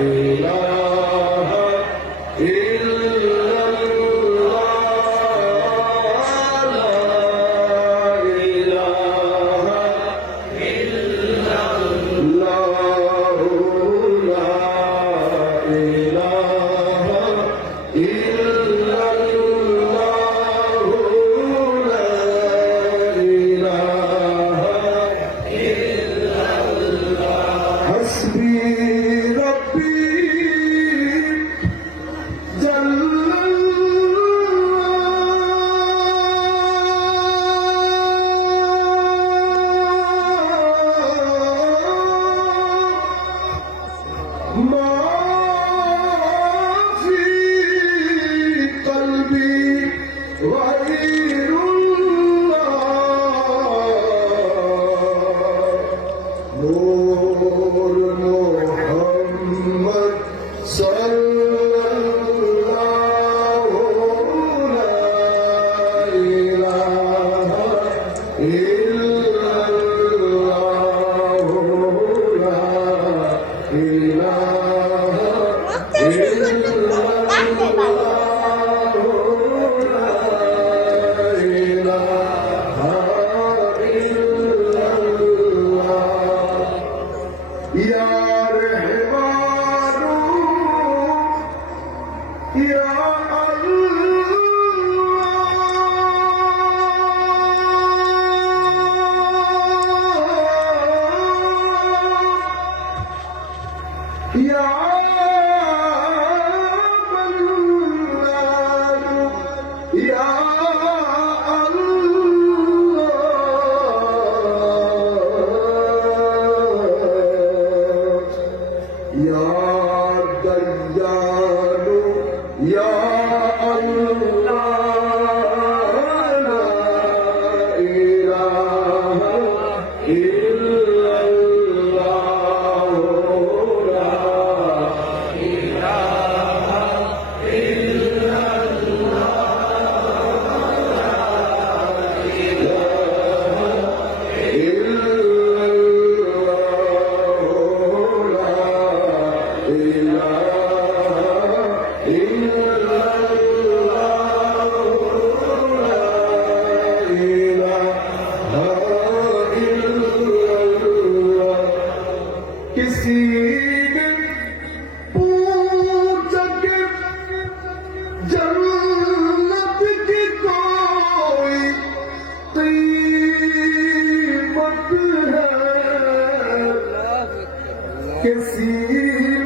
إلا Ya کسی دن پوچھ کے جنت کی کوئی قیمت ہے؟ کسی